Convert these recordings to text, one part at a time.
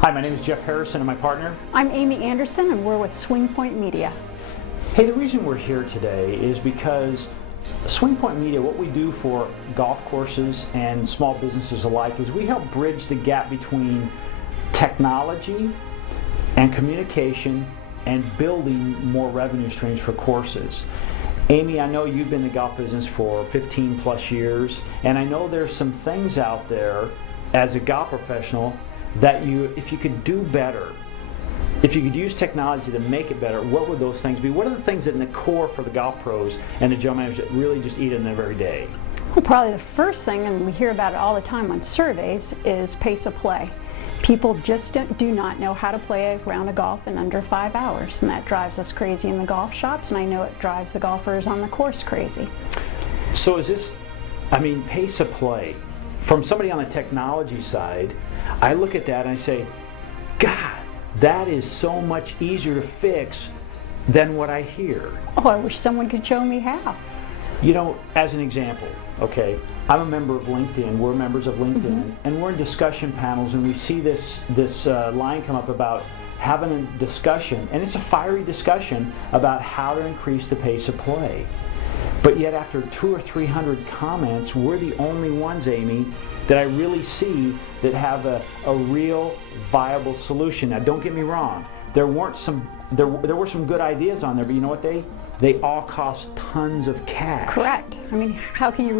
Hi, my name is Jeff Harrison and my partner. I'm Amy Anderson and we're with Swing Point Media. Hey, the reason we're here today is because Swing Point Media, what we do for golf courses and small businesses alike is we help bridge the gap between technology and communication and building more revenue streams for courses. Amy, I know you've been in the golf business for 15 plus years, and I know there's some things out there as a golf professional that if you could do better, if you could use technology to make it better, what would those things be? What are the things that in the core for the golf pros and the general managers that really just eat in their every day? Well, probably the first thing, and we hear about it all the time on surveys, is pace of play. People just do not know how to play a round of golf in under 5 hours, and that drives us crazy in the golf shops, and I know it drives the golfers on the course crazy. So is this, pace of play, from somebody on the technology side, I look at that and I say, God, that is so much easier to fix than what I hear. Oh, I wish someone could show me how. You know, as an example, okay, I'm a member of LinkedIn, we're members of LinkedIn, and we're in discussion panels and we see this line come up about having a discussion, and it's a fiery discussion about how to increase the pace of play. But yet after 200 or 300 comments, we're the only ones, Amy, that I really see that have a real viable solution. Now don't get me wrong, there were some good ideas on there, but you know what, they all cost tons of cash. Correct. I mean, how can you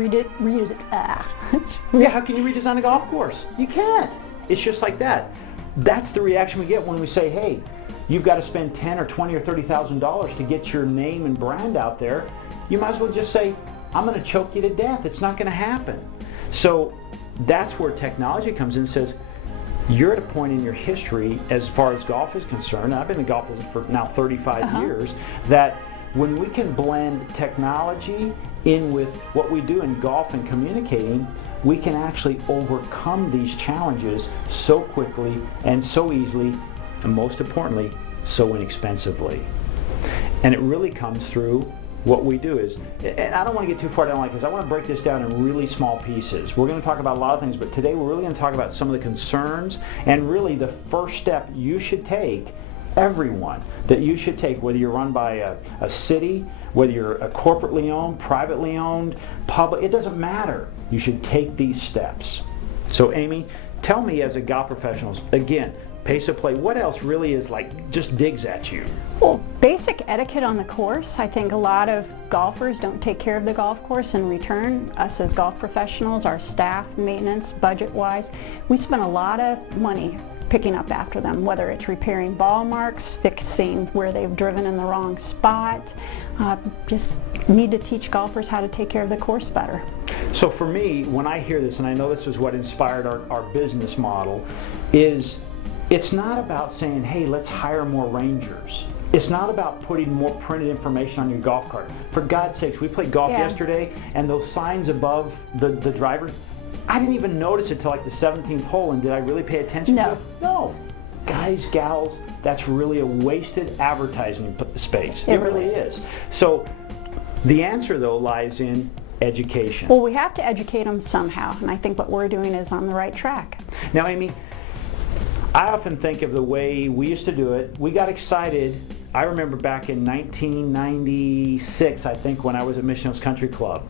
Yeah, how can you redesign a golf course? You can't. It's just like that. That's the reaction we get when we say, hey, you've got to spend $10 or $20 or $30,000 to get your name and brand out there. You might as well just say, I'm going to choke you to death. It's not going to happen. So that's where technology comes in and says, you're at a point in your history as far as golf is concerned, and I've been in golf business for now 35 years, that when we can blend technology in with what we do in golf and communicating, we can actually overcome these challenges so quickly and so easily, and most importantly, so inexpensively. And it really comes through what we do is, and I don't want to get too far down because I want to break this down in really small pieces. We're going to talk about a lot of things, but today we're really going to talk about some of the concerns and really the first step you should take, everyone, that you should take, whether you're run by a city, whether you're a corporately owned, privately owned, public, it doesn't matter. You should take these steps. So Amy, tell me as a golf professional, again, pace of play, what else really is just digs at you? Well, basic etiquette on the course. I think a lot of golfers don't take care of the golf course in return. Us as golf professionals, our staff, maintenance, budget-wise, we spend a lot of money picking up after them, whether it's repairing ball marks, fixing where they've driven in the wrong spot. Just need to teach golfers how to take care of the course better. So for me, when I hear this, and I know this is what inspired our business model, is it's not about saying, hey, let's hire more rangers. It's not about putting more printed information on your golf cart. For God's sakes, we played golf yesterday, and those signs above the drivers, I didn't even notice it till the 17th hole, and did I really pay attention to it? No. Guys, gals, that's really a wasted advertising space. It really is. So the answer, though, lies in education. Well, we have to educate them somehow, and I think what we're doing is on the right track. Now, Amy, I often think of the way we used to do it. We got excited. I remember back in 1996, I think, when I was at Mission Hills Country Club.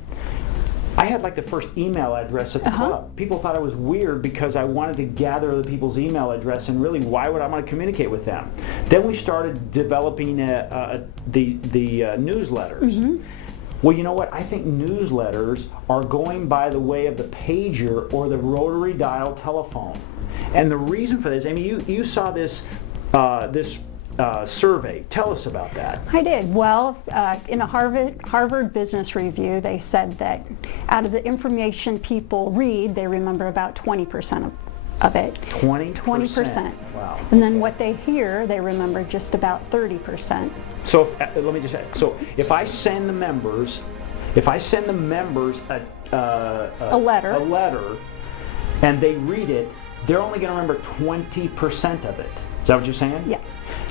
I had the first email address at the club. People thought I was weird because I wanted to gather other people's email address, and really, why would I want to communicate with them? Then we started developing the newsletters. Well, you know what? I think newsletters are going by the way of the pager or the rotary dial telephone. And the reason for this, Amy, you saw this survey. Tell us about that. I did. Well, in a Harvard Business Review, they said that out of the information people read, they remember about 20% of it. 20%. Wow. And then what they hear, they remember just about 30%. So let me just say. So if I send the members a letter, and they read it, they're only going to remember 20% of it. Is that what you're saying? Yeah.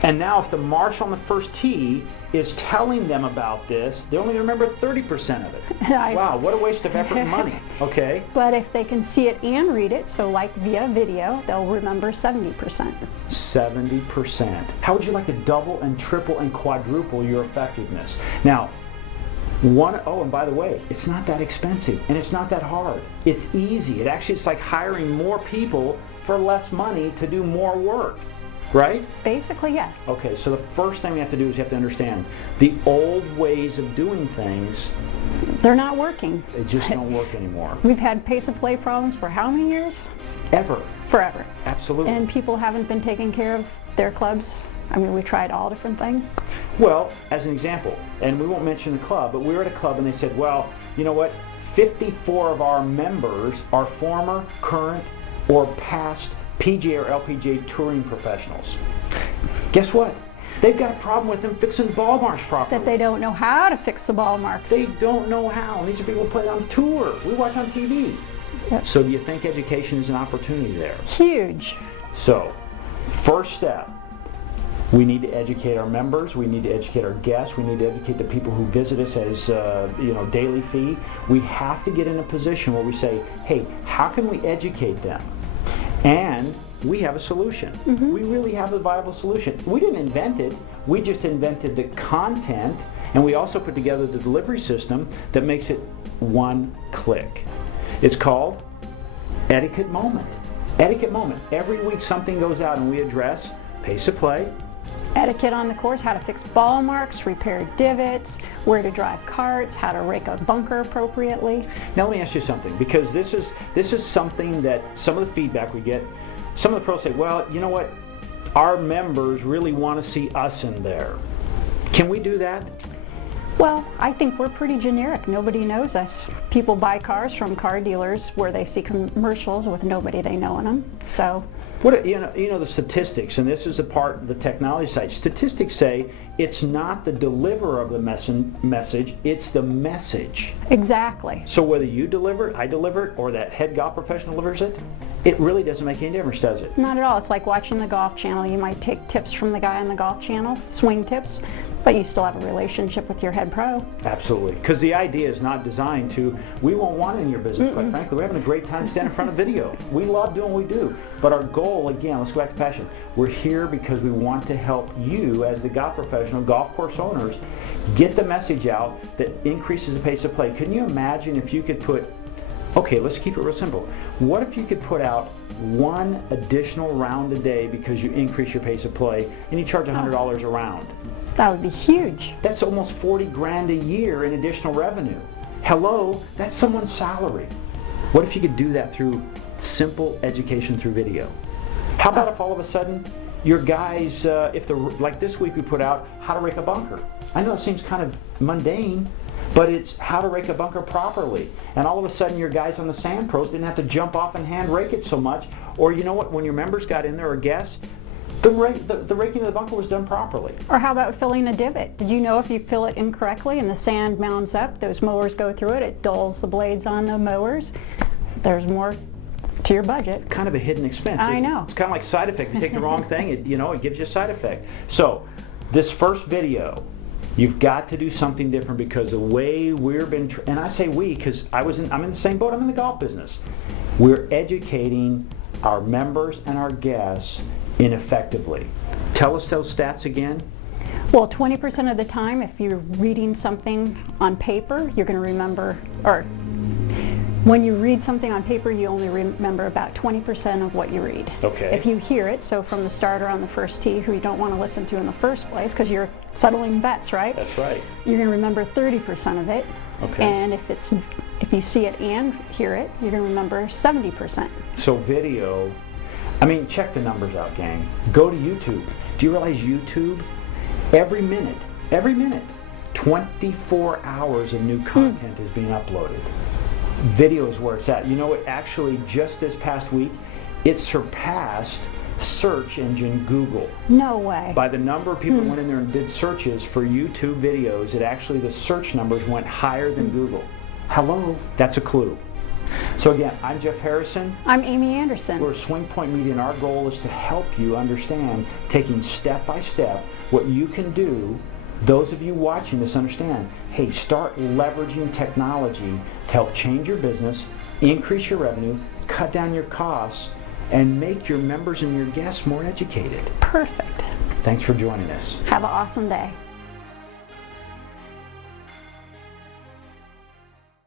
And now if the marshal on the first tee is telling them about this, they only remember 30% of it. Wow, what a waste of effort and money. Okay. But if they can see it and read it, so like via video, they'll remember 70%. 70%. How would you like to double and triple and quadruple your effectiveness? Now, and by the way, it's not that expensive and it's not that hard. It's easy. It's like hiring more people for less money to do more work. Right? Basically, yes. Okay, so the first thing we have to do is you have to understand the old ways of doing things, they're not working. They just don't work anymore. We've had pace of play problems for how many years? Ever. Forever. Absolutely. And people haven't been taking care of their clubs. I mean, we tried all different things. Well, as an example, and we won't mention the club, but we were at a club and they said, well, you know what? 54 of our members are former, current, or past PGA or LPGA touring professionals. Guess what? They've got a problem with them fixing ball marks properly. That they don't know how to fix the ball marks. They don't know how. And these are people who play on tour. We watch on TV. Yep. So do you think education is an opportunity there? Huge. So, first step, we need to educate our members. We need to educate our guests. We need to educate the people who visit us as daily fee. We have to get in a position where we say, hey, how can we educate them? And we have a solution. Mm-hmm. We really have a viable solution. We didn't invent it. We just invented the content, and we also put together the delivery system that makes it one click. It's called Etiquette Moment. Etiquette Moment. Every week something goes out and we address pace of play, etiquette on the course, how to fix ball marks, repair divots, where to drive carts, how to rake a bunker appropriately. Now let me ask you something, because this is something that some of the feedback we get, some of the pros say, well, you know what, our members really want to see us in there. Can we do that? Well, I think we're pretty generic. Nobody knows us. People buy cars from car dealers where they see commercials with nobody they know in them. So. The statistics, and this is a part of the technology side. Statistics say it's not the deliverer of the message, it's the message. Exactly. So whether you deliver it, I deliver it, or that head golf professional delivers it, it really doesn't make any difference, does it? Not at all. It's like watching the Golf Channel. You might take tips from the guy on the Golf Channel, swing tips, but you still have a relationship with your head pro. Absolutely. Because the idea is not designed to, we won't want it in your business, quite frankly. We're having a great time standing in front of video. We love doing what we do. But our goal, again, let's go back to passion. We're here because we want to help you as the golf professional, golf course owners, get the message out that increases the pace of play. Can you imagine if you could put, okay, let's keep it real simple. What if you could put out one additional round a day because you increase your pace of play and you charge $100 a round? That would be huge. That's almost 40 grand a year in additional revenue. Hello, that's someone's salary. What if you could do that through simple education through video? How about if all of a sudden your guys, like this week we put out how to rake a bunker. I know it seems kind of mundane, but it's how to rake a bunker properly. And all of a sudden your guys on the sand pros didn't have to jump off and hand rake it so much. Or you know what, when your members got in there or guests, the raking of the bunker was done properly. Or how about filling a divot? Did you know if you fill it incorrectly and the sand mounds up, those mowers go through it, it dulls the blades on the mowers. There's more to your budget. Kind of a hidden expense. I know. It's kind of like side effect. You take the wrong thing, it gives you a side effect. So this first video, you've got to do something different because the way we've been, and I say we because I'm in the same boat, I'm in the golf business. We're educating our members and our guests ineffectively. Tell us those stats again. Well, 20% of the time, if you're reading something on paper, you're going to remember, or when you read something on paper, you only remember about 20% of what you read. Okay. If you hear it, so from the starter on the first tee, who you don't want to listen to in the first place, because you're settling bets, right? That's right. You're going to remember 30% of it. Okay. And if you see it and hear it, you're going to remember 70%. So video, check the numbers out, gang. Go to YouTube. Do you realize YouTube, every minute, 24 hours of new content is being uploaded. Video is where it's at. You know what, actually just this past week, it surpassed search engine Google. No way. By the number of people who went in there and did searches for YouTube videos, the search numbers went higher than Google. Hello, that's a clue. So again, I'm Jeff Harrison. I'm Amy Anderson. We're Swing Point Media, and our goal is to help you understand, taking step by step, what you can do. Those of you watching this understand, hey, start leveraging technology to help change your business, increase your revenue, cut down your costs, and make your members and your guests more educated. Perfect. Thanks for joining us. Have an awesome day.